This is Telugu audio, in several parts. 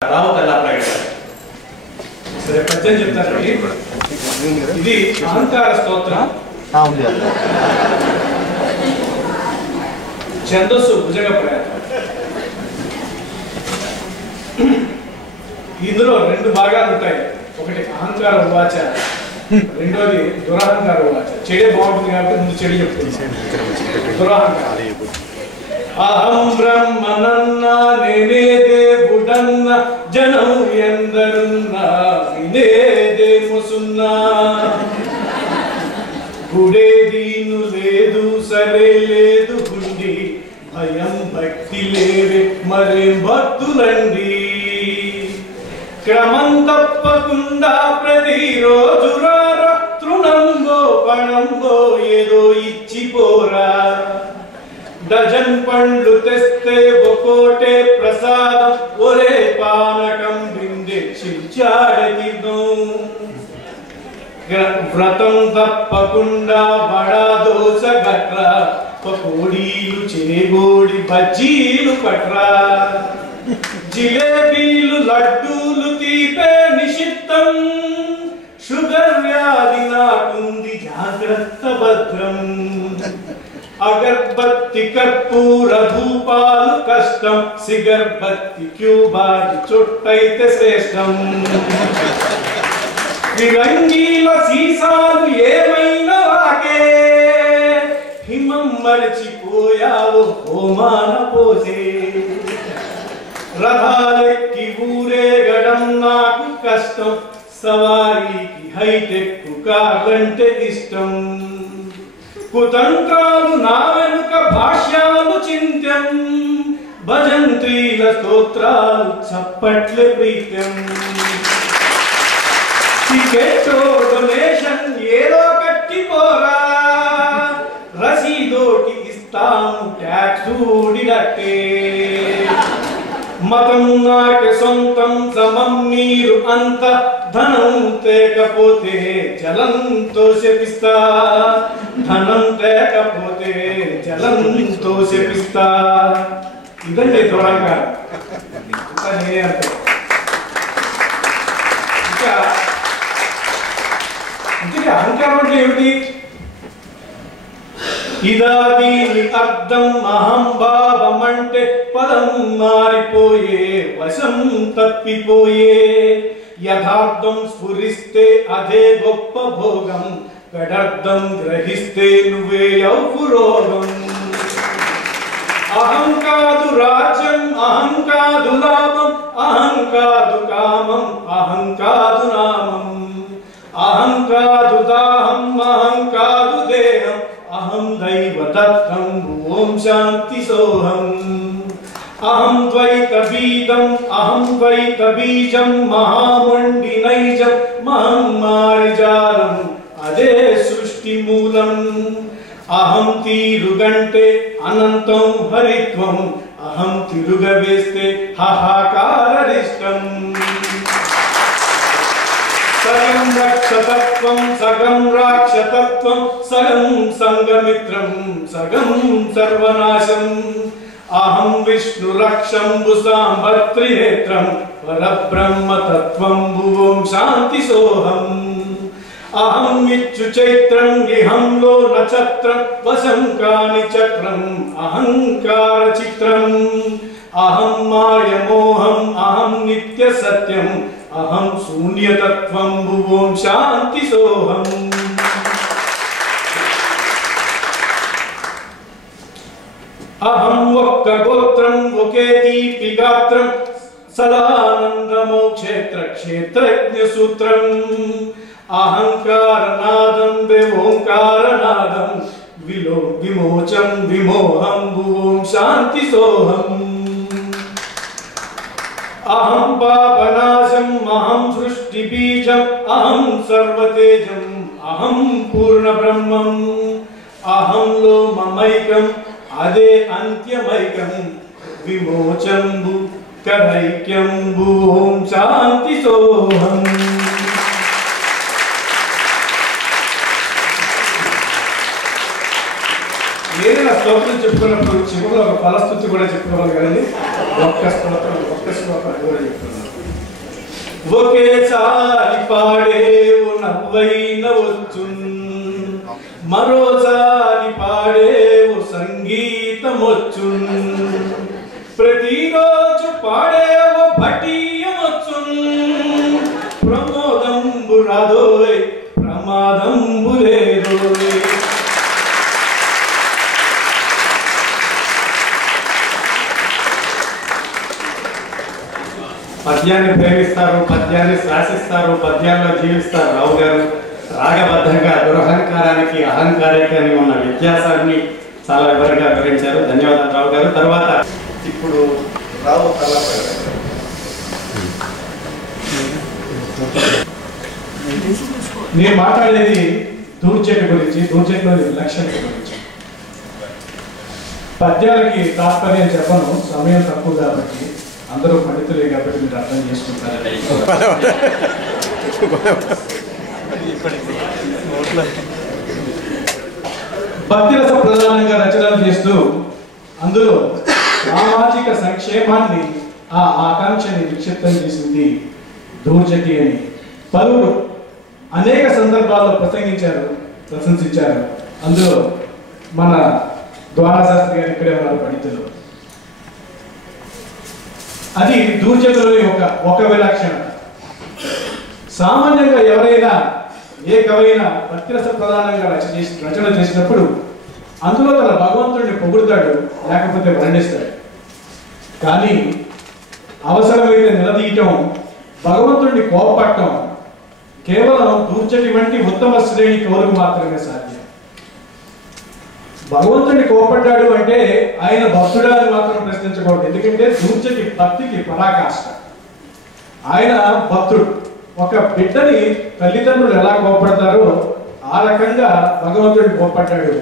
రావతల్లా ప్రకటన సరే పద్యం చెప్తానండి. ఇది అహంకార స్తోత్రం. ఛందస్సు భుజగ ప్రయాణం. ఇందులో రెండు భాగాలు ఉంటాయి. ఒకటి అహంకార ఉవాచ, రెండోది దురహంకార ఉవాచ. చెడే బాగుంటుంది కాబట్టి ముందు చెడు చెప్తుంది. దురహంకార. అహం బ్రహ్మనన్న నేనే దేవుడన్న జనం ఎందరున్నా వినేదే ముసున్నా గుడే దీను లేదు సరే లేదు గుండి భయం భక్తి లేవే మరేం భక్తులండి క్రమం తప్పకుండా ప్రతిరోజు రారా తృణంబో పణంబో ఏదో ఇచ్చిపోరా డజన్ పండ్లు తెస్తే ఒకోటే ప్రసాదం ఒరే పానకం బిందె చిల్చాడగిను వ్రతం తప్పకుండా బడా దోస గట్రా పకోడీలు చేగోడి బజ్జీలు పట్రా జిలేబీలు లడ్డూలు తీపే నిషిద్ధం షుగర్ వ్యాధి నాకుంది జాగ్రత్త భద్రం అగర్బత్తి కర్పూర ధూపాలు కష్టం సిగర్బత్తి క్యూబాది చుట్టైతే శ్రేష్టం ఫిరంగీల సీసాలు ఏమైనా వాకే హిమం మరచిపోయావు హోమాన పోసే రథాలెక్కి ఊరేగడం నాకు కష్టం సవారీకి హైటెక్ కారంటే ఇష్టం కుతంత్రాలు నా వెనుక భాష్యాలు చింత్యం భజంత్రీల స్తోత్రాలు చప్పట్ల ప్రీత్యం టికెట్ డొనేషన్ ఏదో కట్టిపోరా రసీదోటి ఇస్తాము ట్యాక్స్ ఊడినట్టే మతం నాకే సొంతం సమం నీరు అంత ధనం తేకపోతే జలంతో శపిస్తా ధనం తేకపోతే జలంతో శపిస్తా ఇదండి దూరంగా నేనే అంతే ఇంకా ఇంతకీ అహంకారం అంటే ఏమిటి ఇదా దీని అర్థం అహం భావం అంటే పదం మారిపోయే వశం తప్పిపోయే యథార్థం స్ఫురిస్తే అదే గొప్ప భోగం గడర్థం గ్రహిస్తే నువ్వే ఔపురోగం అహం కాదు రాజ్యం అహం కాదు లాభం అహం కాదు కామం అహం కాదు నామం అహం కాదు దాహం అహం కాదు దేహం అహం దైవదత్తం ఓం శాంతి సోహం అహం ద్వైత బీజం అహం ద్వైత బీజం మహామండి నైజం మహం మారిజాలం అదే సృష్టి మూలం అహం తీరుగంటే అనంతం హరిత్వం అహం తిరుగవేస్తే హాహాకారరిష్టం సగం రక్షతత్వం సగం రాక్షతత్వం సగం సంగమిత్రం సగం సర్వనాశం అహం విష్ణు రక్షంబు సాంబత్రినేత్రం పరబ్రహ్మతత్వం భువం శాంతి సోహం అహం ఇచ్చు చైత్రం ఇహంలో నక్షత్రం వశం కాని చక్రం అహంకార చిత్రం అహం మాయ మోహం అహం నిత్య సత్యం అహం శూన్యతత్వం భువం శాంతి సోహం అహం ఒక్క గోత్రం ఒకే దీపి గాత్రం సదానందమో క్షేత్ర క్షేత్రజ్ఞ సూత్రం అహంకారనాదం ఓంకారనాదం విమోచం విమోహం భువం శాంతి సోహం అహం పాపనాశం అహం సృష్టి బీజం అహం సర్వతేజం అహం పూర్ణ బ్రహ్మం అహంలో మమైకం అదే అంత్యమైకం విమోచంబు కరైక్యం భూం శాంతి సోహం ఏదైనా శ్లోకం చెప్పుకున్నప్పుడు చివరిలో ఒక ఫలస్థుతి కూడా చెప్పుకోవాలి కదండి. ఒక్క శ్లోకం కూడా చెప్తున్నాను. ఒకేసారి పాడేవు నవ్వైన వచ్చున్, మరోసారి పాడేవు సంగీతమొచ్చున్, ప్రతిరోజు పాడేవు భటీయమొచ్చున్, ప్రమోదంబు రాదోయ్ ప్రమాదంబు లేదోయ్. పద్యాన్ని ప్రేమిస్తారు, పద్యాన్ని శాసిస్తారు, పద్యాల్లో జీవిస్తారు. రావు గారు రాగబద్ధంగా దురహంకారానికి అహంకారానికి ఉన్న వ్యత్యాసాన్ని చాలా వివరంగా వివరించారు. ధన్యవాదాలు రావు గారు. తర్వాత ఇప్పుడు రావు నేను మాట్లాడేది దూర్జటి గురించి, దూర్జటిలోని లక్షణం గురించి. పద్యాలకి తాత్పర్యం చెప్పను, సమయం తక్కువ కాబట్టి, అందరూ పండితులే కాబట్టి మీరు అర్థం చేసుకుంటారని. భక్తిరస ప్రధానంగా రచనలు చేస్తూ అందులో సామాజిక సంక్షేమాన్ని, ఆ ఆకాంక్షని నిక్షిప్తం చేసింది దూర్జటి అని పలువురు అనేక సందర్భాల్లో ప్రసంగించారు, ప్రశంసించారు. అందులో మన ద్వారశాస్త్రి గారు ఇక్కడే ఉన్నారు పండితులు. అది దూర్జటిలోని ఒక విలక్షణత. సామాన్యంగా ఎవరైనా ఏ కవైనా భక్తిరస ప్రధానంగా రచన చేసినప్పుడు అందులో తన భగవంతుడిని పొగుడుతాడు, లేకపోతే వర్ణిస్తాడు. కానీ అవసరమైతే నిలదీయటం, భగవంతుడిని కోపపడటం కేవలం దూర్జటి వంటి ఉత్తమ శ్రేణి కవులకు మాత్రమే సాధ్యం. భగవంతుడిని కోపడ్డాడు అంటే ఆయన భక్తుడా అని మాత్రం ప్రశ్నించకూడదు. ఎందుకంటే దూర్జటి భక్తికి పరాకాష్ట. ఆయన భక్తుడు. ఒక బిడ్డని తల్లిదండ్రులు ఎలా కోపడతారో ఆ రకంగా భగవంతుడిని కోపడ్డాడు,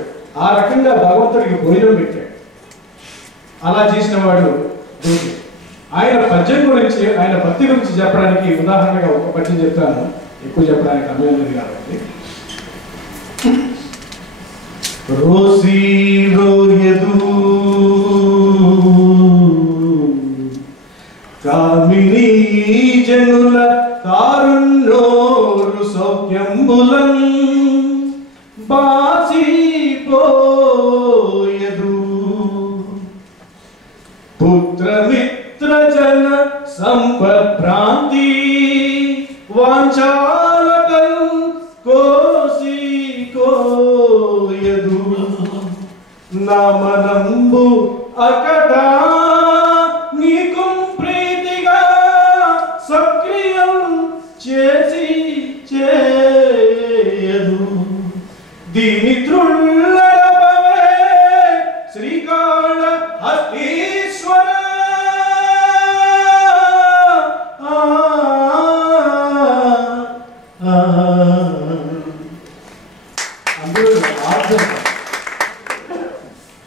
ఆ రకంగా భగవంతుడికి భోజనం పెట్టాడు. అలా చేసిన వాడు దూర్జటి. ఆయన పద్యం గురించి, ఆయన భక్తి గురించి చెప్పడానికి ఉదాహరణగా ఒక పద్యం చెప్తాను, ఎక్కువ చెప్పడానికి సమయం ఉంది కాబట్టి. రోసి రోయదు కామిని జనుల తారుణ్యోరు సౌఖ్యంబులం బాసిపోయదు పుత్రమిత్ర జన సంపద్భ్రాంతి వాంఛాలకలు కోసి కోయదు నామనంబు అకట నీకు ప్రీతిగా సక్రియం చేసి చేయదు దీని త్రుళ్ళడపవే శ్రీకాళ హస్తీశ్వర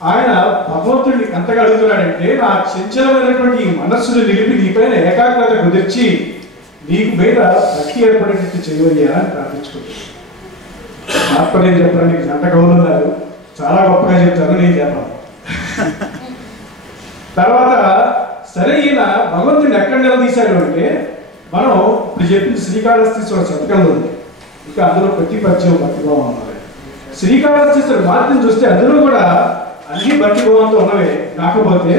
ఆయన భగవంతుడిని ఎంతగా అడుగుతున్నాడంటే, నా చంచలమైనటువంటి ఈ మనస్సును నిలిపి నీపైన ఏకాగ్రత కుదిర్చి నీకు మీద భక్తి ఏర్పడేటట్టు చేయవయ్యా అని ప్రార్థించుకుంటున్నాను. తాత్పర్యం చెప్పడానికి జంట కవులు ఉన్నారు, చాలా గొప్పగా చెప్తారు, నేను చెప్పాను. తర్వాత సరే ఈయన భగవంతుడిని ఎక్కడ నిలదీశాడు అంటే, మనం ఇప్పుడు చెప్పింది శ్రీకాళహస్తీశ్వర శతకంలో ఉంది, ఇంకా అందులో ప్రతి పద్యం భక్తిభావం ఉన్నది. శ్రీకాళహస్తీశ్వర మార్గం చూస్తే అందులో కూడా అన్ని భక్తిభావంతో ఉన్నవే, కాకపోతే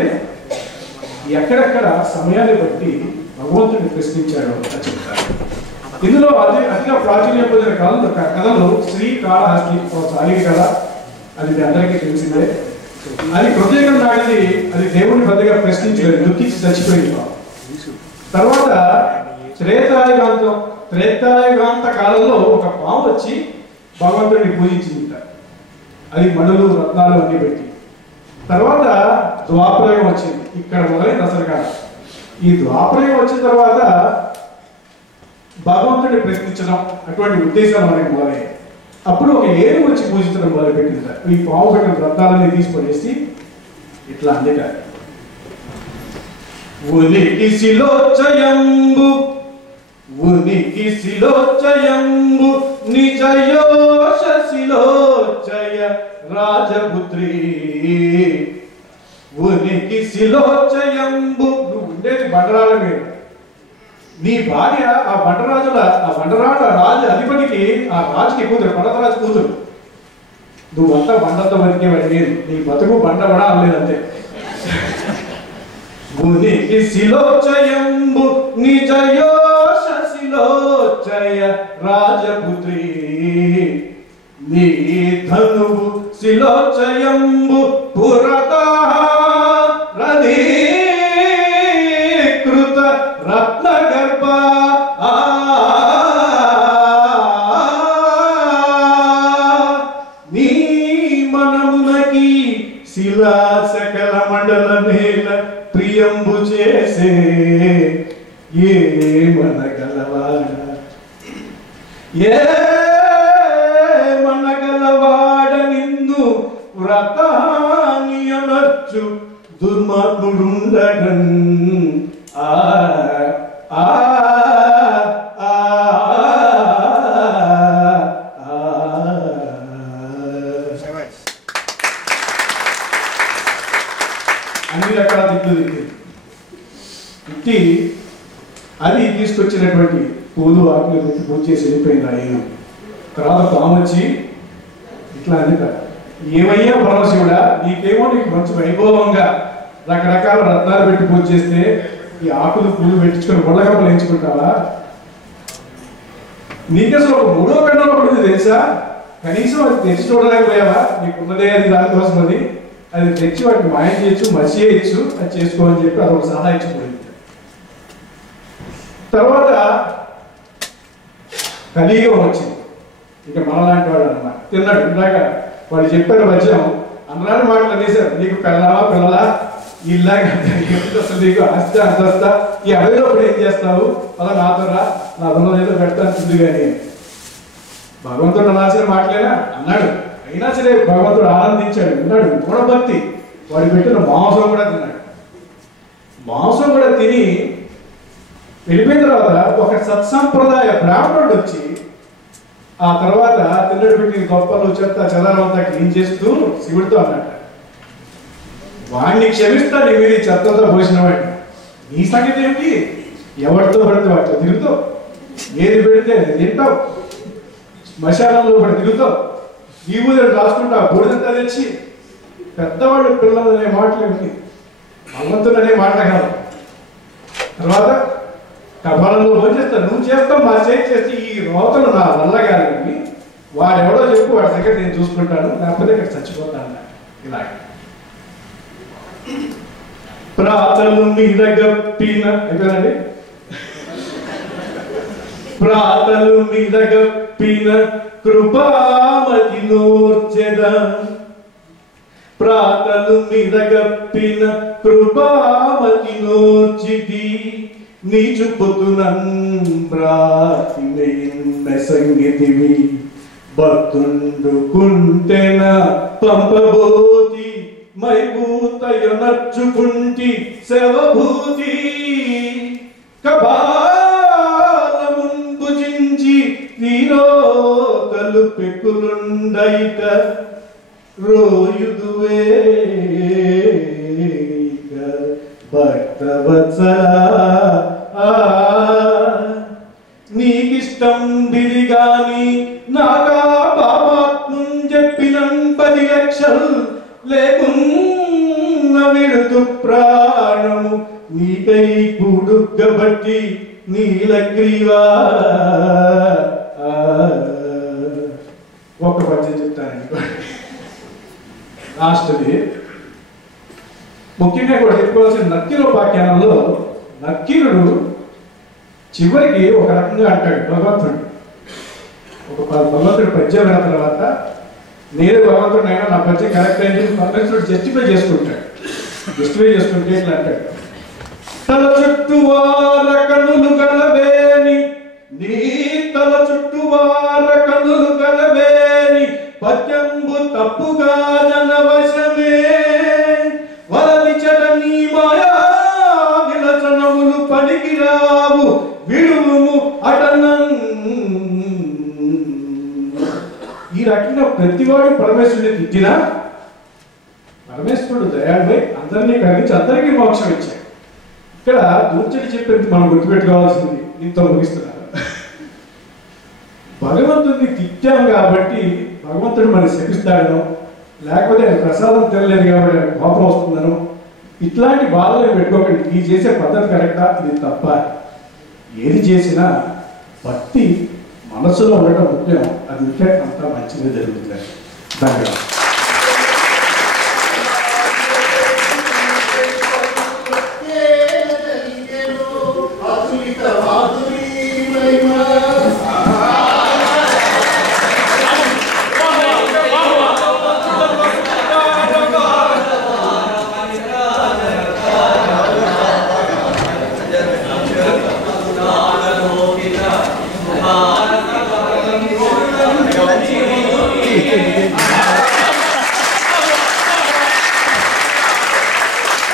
ఎక్కడెక్కడ సమయాన్ని బట్టి భగవంతుడిని ప్రశ్నించాడు అని చెప్తారు. ఇందులో అతిగా ప్రాచుర్యం పొందిన కథలు శ్రీకాళహస్తి సాలి కథ, అది మీ అందరికీ తెలిసిందే. అది కృతయుగం నాటిది, అది దేవుడిని పెద్దగా ప్రశ్నించలేదు, దుఃఖించి చచ్చిపోయింది. తర్వాత త్రేతాయుగాంత కాలంలో ఒక పాము వచ్చి భగవంతుడిని పూజించింది, అది మణులు రత్నాలు అన్ని పెట్టి. తర్వాత ద్వాపరయుగం వచ్చింది, ఇక్కడ మొదలైన దసరకాలం. ఈ ద్వాపరయుగం వచ్చిన తర్వాత భగవంతుడిని ప్రశ్నించడం అటువంటి ఉద్దేశాలు మనకి మొదలయ్యాయి. అప్పుడు ఒక ఏనుగు వచ్చి పూజించడం మొదలుపెట్టింది. ఈ పాము పెట్టిన రత్నాలన్నీ తీసుకొనేసి ఇట్లా అందిట, ఉనికి శిలోచయంబు ఉనికి శిలోచయంబు నిజయోష శిలోచయ రాజపుత్రి ఉనికి శిలోచయంబు బండరాళ్ళ మీద. నీ భార్య ఆ బండరాళ్ళ రాజు అధిపతికి, ఆ రాజుకి కూతురు, పర్వతరాజు కూతురు. నువ్వంతా బండంతో బతికేవాడి లేదు, నీ బతుకు బండ కూడా అనలేదంతే. మునికి శిలోచయంబు నిజయోష శిలోచయ రాజపుత్రి, నీ ధనువు శిలోచయంబు పురతః రథీకృత రత్నగర్భ. నీ మనమునకి శిలా సకల మండల మేల ప్రియంబు చేసే ఏ మనగలవాడ, ఏ మనగలవాడ నిన్ను వ్రతానియనర్చు దుర్మాత్ముడుండగన్. ఆ ఆ అన్ని రకాల తిట్లు తిట్టి అది తీసుకొచ్చినటువంటి పూలు ఆకులు పెట్టి పూజ చేసి వెళ్ళిపోయింది ఆయన. తర్వాత పామొచ్చి ఇట్లా అందుక, ఏమయ్యా పరమశివుడా, నీకేమో నీకు మంచి వైభవంగా రకరకాల రత్నాలు పెట్టి పూజ చేస్తే ఈ ఆకులు పూలు పెట్టించుకొని ముళ్ళగప్పలు ఎంచుకుంటావా? నీకు అసలు ఒక మూడో ఖండంలో పడుతుంది తెలుసా? కనీసం అది తెచ్చి చూడలేకపోయావా? నీకున్నదే అది దానికోసం, అది తెచ్చి వాటిని మాయం చేయొచ్చు, మసి చేయొచ్చు, అది చేసుకోమని చెప్పి అదొక సలహా ఇచ్చిపోయింది. తర్వాత కలియుగం వచ్చింది. ఇక మనలాంటి వాడు అన్నమాట తిన్నాడు. ఇందాక వాళ్ళు చెప్పారు వజ్రం అందరాని మాటలు అనేసారు, నీకు పిల్లలా ఇలాగ అసలు నీకు ఆస్తి అంతస్తా ఈ అడవిలో ఇప్పుడు ఏం చేస్తావు, అలా నాతో రా, నా ఏదో పెడతాను చూడు. కానీ భగవంతుడు అనాల్సిన మాటలేనా అన్నాడు. అయినా సరే భగవంతుడు ఆనందించాడు, విన్నాడు. గుణభక్తి. వాడు పెట్టిన మాంసం కూడా తిన్నాడు. మాంసం కూడా తిని వెళ్ళిపోయిన తర్వాత ఒక సత్సంప్రదాయ బ్రాహ్మణుడు వచ్చి ఆ తర్వాత తిన్నడు పెట్టి గొప్పలు చెత్త చెదారంతా క్లీన్ చేస్తూ శివుడితో అన్నట్ట, వాడిని క్షమిస్తా నీ మీద చెత్తతో పోసిన వాడిని, నీ సంగతి ఏమిటి? ఎవరితో పడితే వాటితో తిరుగుతావు, ఏది పెడితే అది తింటావు, శ్మశానంలో పడి తిరుగుతావు, ఈ ఊరు రాసుకుంటావు, బూడిదంతా తెచ్చి. పెద్దవాళ్ళు పిల్లలు అనే మాటలు ఏమిటి, భగవంతుడు అనే మాట కాదు. తర్వాత కపాలంలో భోజేస్తాను, నువ్వు చేస్తావు, మా చేస్తే ఈ రోతలు నా వల్ల కాదని వాడెవడో చెప్పు, వాడి దగ్గర నేను చూసుకుంటాను, లేకపోతే ఇక్కడ చచ్చిపోతాను. ఇలాగ ప్రాతలు మీద గప్పిన అయిపోయిందండి. ప్రాతలు మీద గప్పిన కృపామతి నోర్చెద, ప్రాతలు మీద గప్పిన కృపామతి నోర్చిది, నీ చూపుతున్న సంగీతివి భక్తుండుకుంటెన పంపబోతి, మైభూతయ నచ్చుకుంటి శవభూతి, కపాలముందు చించి తీరోతలు పెకులుండైక రోయుదువే భక్తవత్సలా, నీకిష్టం బిరిగాని నాకా పాపాత్మం చెప్పినం 10 లక్షలు లేకున్న విడుతు ప్రాణము, నీకై కూడుగ్గబట్టి నీలగ్రీవా. ఒక్క పద్యం చెప్తానండి లాస్ట్ది. ముఖ్యంగా కూడా చెప్పుకోవాల్సిన నక్కీరోపాఖ్యానంలో నక్కీరుడు చివరికి ఒక రకంగా అంటాడు భగవంతుడు. భగవంతుడు పద్యం విన్న తర్వాత నేను భగవంతుడు అయినా నా పద్యం కరెక్ట్ అని చెప్పి పరమేశ్వరుడు జస్టిఫై చేసుకుంటాడు. జస్టిఫై చేసుకుంటే ఇట్లా అంటాడు, తల చుట్టూ వార కన్నులు కలవేని, నీ తల చుట్టూ వార కన్నులు కలవేని, పద్యంబు తప్పుగా జనవశమే, వలలిచట నీ మాయా విలసనములు పనికిరావు, విడుము అటనం. ఈ రకంగా ప్రతివాడు పరమేశ్వరుని తిట్టినా పరమేశ్వరుడు దయాళుడై అందరినీ కలిగించి అందరికీ మోక్షం ఇచ్చాడు. ఇక్కడ దూర్చడి చెప్పేది మనం గుర్తుపెట్టుకోవాల్సింది దీంతో ముగిస్తున్నారు. భగవంతుడిని తిట్టాం కాబట్టి భగవంతుడు మనం శపిస్తాడను, లేకపోతే ఆయన ప్రసాదం తినలేదు కాబట్టి ఆయన కోపం వస్తుందను, ఇట్లాంటి బాధలు పెట్టుకోకండి. ఈ చేసే పద్ధతి కరెక్టా, ఇది తప్ప. ఏది చేసినా భక్తి మనసులో ఉండటం ముఖ్యం. అది ఉంటే అంతా మంచిగా జరుగుతుంది. ధన్యవాదాలు.